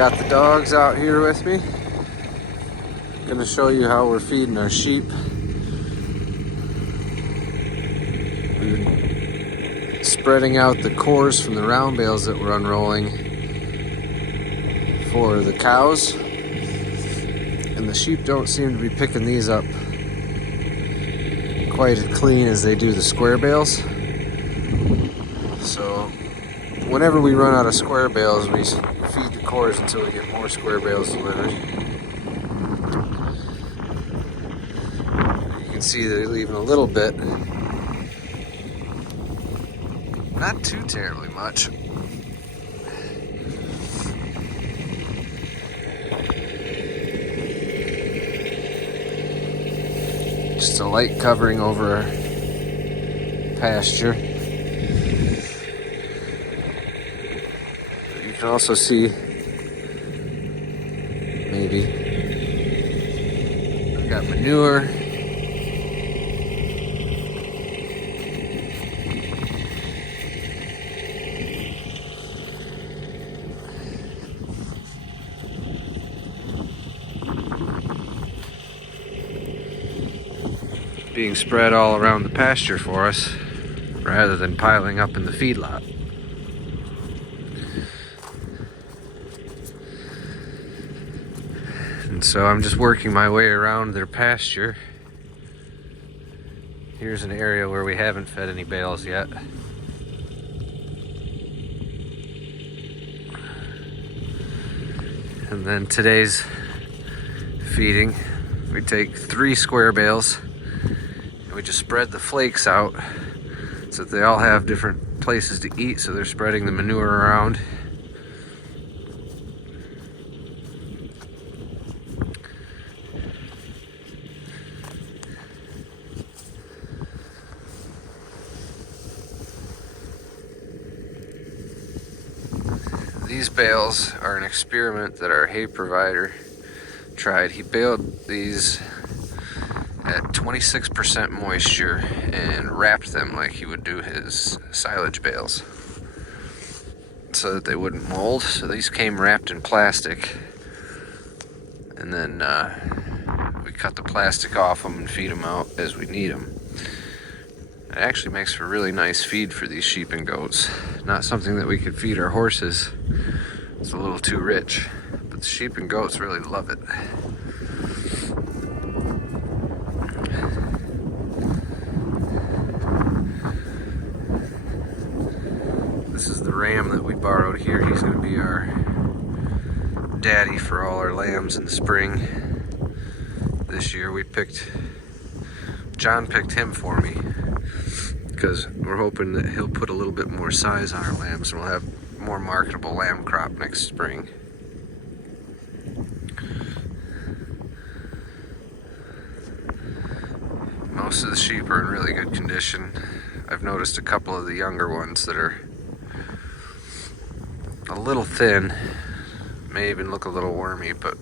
Got the dogs out here with me. Gonna show you how we're feeding our sheep. We've been spreading out the cores from the round bales that we're unrolling for the cows. And the sheep don't seem to be picking these up quite as clean as they do the square bales. So whenever we run out of square bales, we feed the cores until we get more square bales delivered. You can see they're leaving a little bit. Not too terribly much. Just a light covering over our pasture. You can also see, maybe, we got manure. Being spread all around the pasture for us rather than piling up in the feedlot. And so I'm just working my way around their pasture. Here's an area where we haven't fed any bales yet. And then today's feeding, we take 3 square bales and we just spread the flakes out so that they all have different places to eat, so they're spreading the manure around. These bales are an experiment that our hay provider tried. He baled these at 26% moisture and wrapped them like he would do his silage bales so that they wouldn't mold. So these came wrapped in plastic, and then we cut the plastic off them and feed them out as we need them. It actually makes for really nice feed for these sheep and goats. Not something that we could feed our horses. It's a little too rich, but the sheep and goats really love it. This is the ram that we borrowed here. He's going to be our daddy for all our lambs in the spring. This year John picked him for me because we're hoping that he'll put a little bit more size on our lambs and we'll have more marketable lamb crop next spring. Most of the sheep are in really good condition. I've noticed a couple of the younger ones that are a little thin, may even look a little wormy, but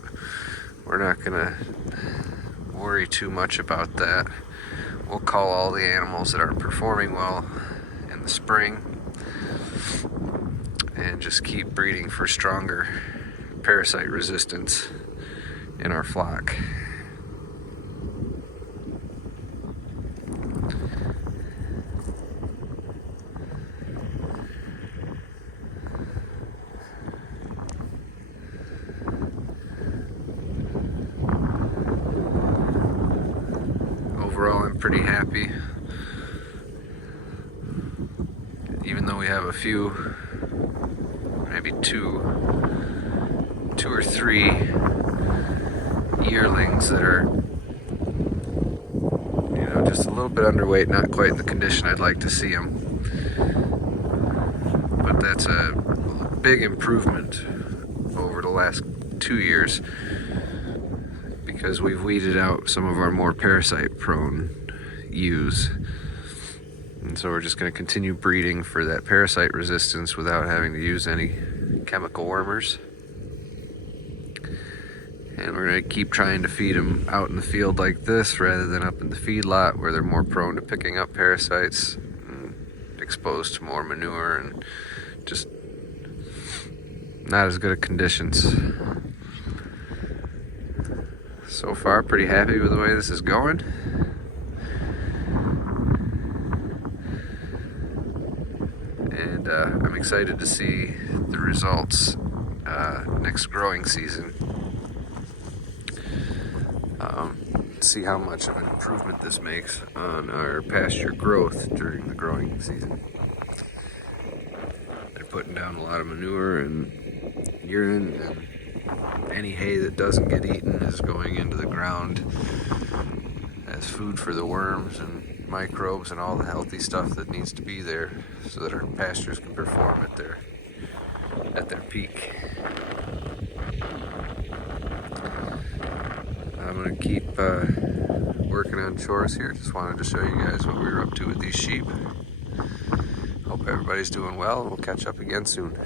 we're not gonna worry too much about that. We'll call all the animals that aren't performing well in the spring and just keep breeding for stronger parasite resistance in our flock. Overall, I'm pretty happy. Even though we have a few, maybe two or three yearlings that are, just a little bit underweight, not quite in the condition I'd like to see them. But that's a big improvement over the last 2 years because we've weeded out some of our more parasite-prone ewes. And so we're just going to continue breeding for that parasite resistance without having to use any chemical wormers. And we're going to keep trying to feed them out in the field like this rather than up in the feedlot where they're more prone to picking up parasites and exposed to more manure and just not as good of conditions. So far, pretty happy with the way this is going. And I'm excited to see the results next growing season. See how much of an improvement this makes on our pasture growth during the growing season. They're putting down a lot of manure and urine, and any hay that doesn't get eaten is going into the ground as food for the worms and microbes and all the healthy stuff that needs to be there so that our pastures can perform at their peak. I'm going to keep working on chores here. Just wanted to show you guys what we were up to with these sheep. Hope everybody's doing well, and we'll catch up again soon.